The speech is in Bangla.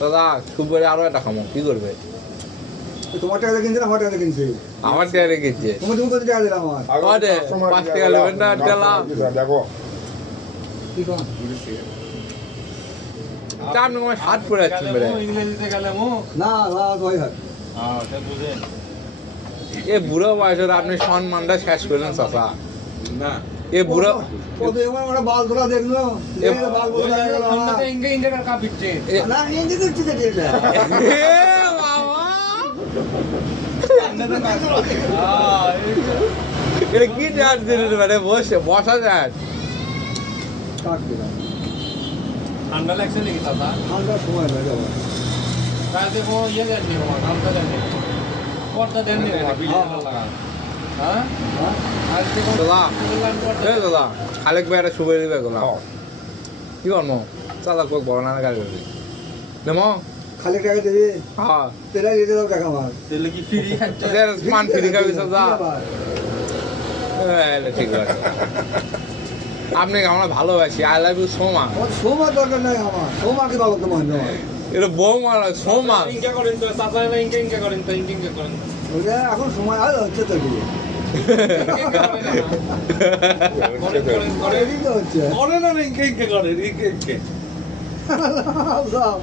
দাদা খুব করে আরো একটা খামো কি করবে তোমার টাকা কিনছে না আমার টাকা কিনছে আমার টেয়ারে গেছে তুমি কত টাকা দিলে আমার আরে 5 টাকা নেবেন না টেলা দেখো কি কম আপনি আমার হাত পরে যাচ্ছেন বেড়ে ইংরেজিতে গেলে মো না লাভ হয় হাত হ্যাঁ সে বুঝেন এ বুড়ো বয়সের আপনি সম্মানটা শেষ করলেন চাচা না এ বুড়ো কত এবার ওরা বাল ধরা দেখলো দেখলে বাল ধরা গেল সামনে ইংগে ইংগে কা পিচ্ছে এ- না ইঞ্জি দিচ্ছে তো ঠিক আছে এ বাবা এটা কি ডান্স দিলেন মানে বসা যায় কাট দিলাম ঠান্ডা লাগছে নাকি দাদা ঠান্ডার সময় লাগে আবার তাই দেখো ইয়ে দেন নি বাবা ঠান্ডা দেন নি পর্দা দেন নি বাবা বিলি লাগা হ্যাঁ হ্যাঁ আজ দেখো দাদা পর্দা এ দাদা আলেক ভাই একটা শুভ দিবে গোলা কি করবো চালা কোক বড় না গাড়ি করবি নেমো খালি টাকা দেবে হ্যাঁ তেলা দিয়ে দাও টাকা আমার তেলে কি ফ্রি খাচ্ছে মান ফিরি খাবি চাচা আবার ঠিক আছে আপনি আমরা ভালোবাসি I love you so much আমার সোমা দরকার নাই আমার সোমাকে ভালো তো মনে হয় এটা বৌমা সো মাচ ইংগে করেন তো চাচা না ইংগে ইংগে করেন তো ইংগে ইংগে করেন ওটা এখন সময় আর হচ্ছে তো কি করেন এদিকে তো হচ্ছে করেন না ইংগে ইংগে করেন ইংগে ইংগে সব